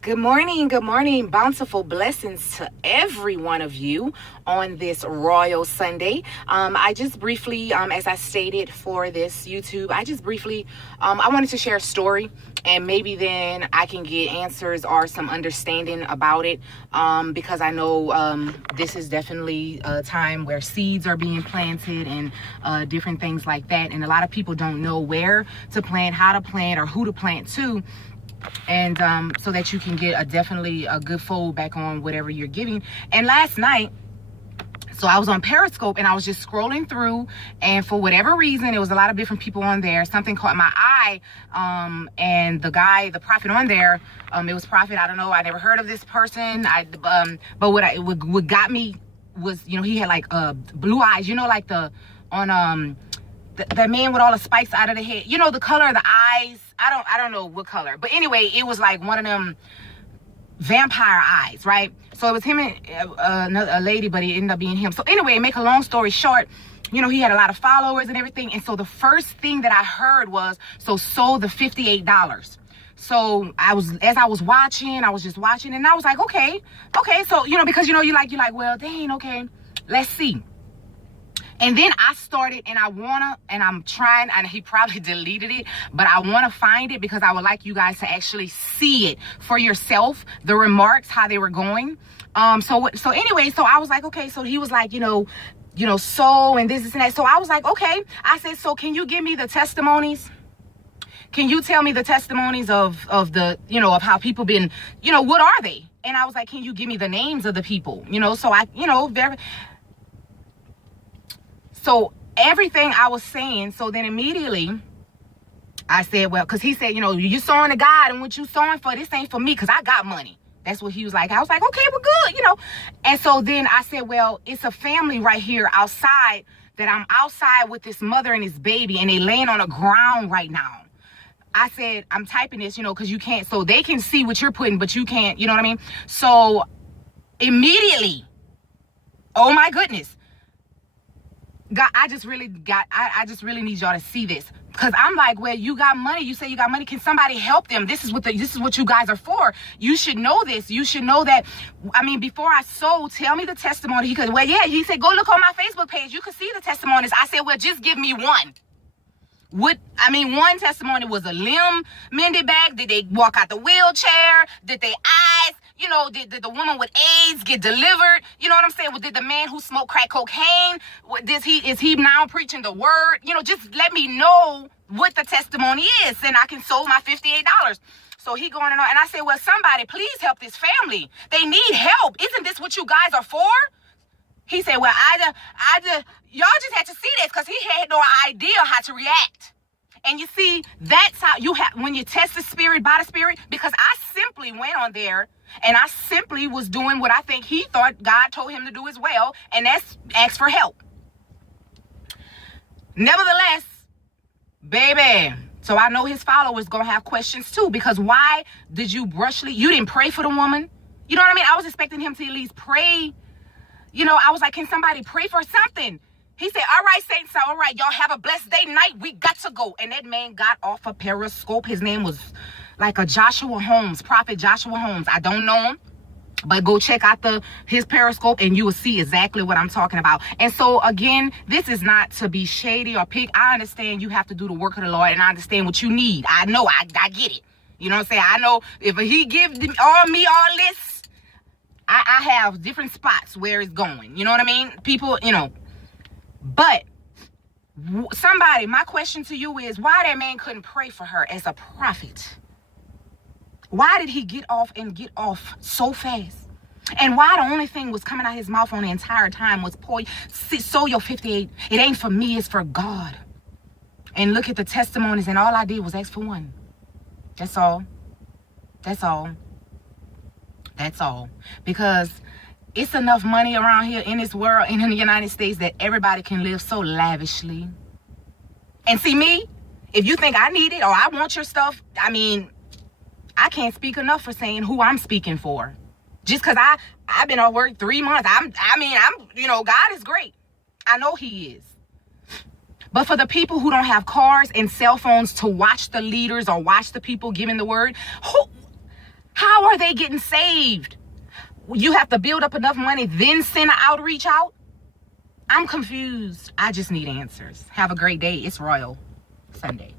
Good morning, bountiful blessings to every one of you on this Royal Sunday. I just briefly, as I stated for this YouTube, I wanted to share a story, and maybe then I can get answers or some understanding about it, because I know this is definitely a time where seeds are being planted and different things like that, and a lot of people don't know where to plant, how to plant, or who to plant to. And so that you can get definitely a good fold back on whatever you're giving. And last night, so I was on Periscope and I was just scrolling through, and for whatever reason, it was a lot of different people on there. Something caught my eye, and the prophet on there, it was Prophet. I don't know, I never heard of this person. But what got me was, he had like blue eyes, like the man with all the spikes out of the head, the color of the eyes. I don't know what color, but anyway, it was like one of them vampire eyes, right? So it was him and a lady, but it ended up being him. So anyway, make a long story short, he had a lot of followers and everything. And so the first thing that I heard was, sold the $58. So as I was watching, I was just watching, and I was like, okay. So, because, you're like, well, dang, okay, let's see. And then I started, and I'm trying, and he probably deleted it, but I want to find it because I would like you guys to actually see it for yourself, the remarks, how they were going. So anyway, so I was like, okay, so he was like, so, and this and that. So I was like, okay. I said, so can you give me the testimonies? Can you tell me the testimonies of the, of how people been, what are they? And I was like, can you give me the names of the people? So So everything I was saying, so then immediately I said, well, because he said, you sowing to God, and what you sowing for, this ain't for me, because I got money. That's what he was like. I was like, okay, well, good, And so then I said, well, it's a family right here outside, that I'm outside with this mother and this baby, and they laying on the ground right now. I said, I'm typing this, because you can't, so they can see what you're putting, but you can't, you know what I mean? So immediately, oh my goodness, God, I just really need y'all to see this, because I'm like, well, you got money. You say you got money. Can somebody help them? This is what you guys are for. You should know this. You should know that. I mean, before I sold, tell me the testimony. He said, go look on my Facebook page. You can see the testimonies. I said, well, just give me one. One testimony was a limb mended back. Did they walk out the wheelchair? Did they eyes? Did the woman with AIDS get delivered? You know what I'm saying? Did the man who smoked crack cocaine, is he now preaching the word? Just let me know what the testimony is, and I can sold my $58. So he going on, and I said, well, somebody please help this family. They need help. Isn't this what you guys are for? He said, well, y'all just had to see this, because he had no idea how to react. And you see, that's how when you test the spirit by the spirit, because I simply went on there and I simply was doing what I think he thought God told him to do as well, and that's ask for help. Nevertheless, baby, so I know his followers gonna have questions too, because why did you you didn't pray for the woman? You know what I mean? I was expecting him to at least pray. I was like, can somebody pray for something? He said, all right, saints, all right, y'all have a blessed day night. We got to go. And that man got off of Periscope. His name was like a Joshua Holmes, Prophet Joshua Holmes. I don't know him, but go check out his Periscope and you will see exactly what I'm talking about. And so, again, this is not to be shady or pick. I understand you have to do the work of the Lord, and I understand what you need. I know, I get it. You know what I'm saying? I know if he gives me all this, I have different spots where it's going. You know what I mean? People, But somebody, my question to you is, why that man couldn't pray for her as a prophet? Why did he get off so fast? And why the only thing was coming out his mouth on the entire time was, sow your 58. It ain't for me, it's for God. And look at the testimonies, and all I did was ask for one. That's all. Because it's enough money around here in this world, in the United States, that everybody can live so lavishly. And see me, if you think I need it or I want your stuff, I can't speak enough for saying who I'm speaking for. Just because I've been at work 3 months, God is great. I know he is. But for the people who don't have cars and cell phones to watch the leaders or watch the people giving the word, how are are they getting saved? You have to build up enough money, then send an outreach out? I'm confused. I just need answers. Have a great day. It's Royal Sunday.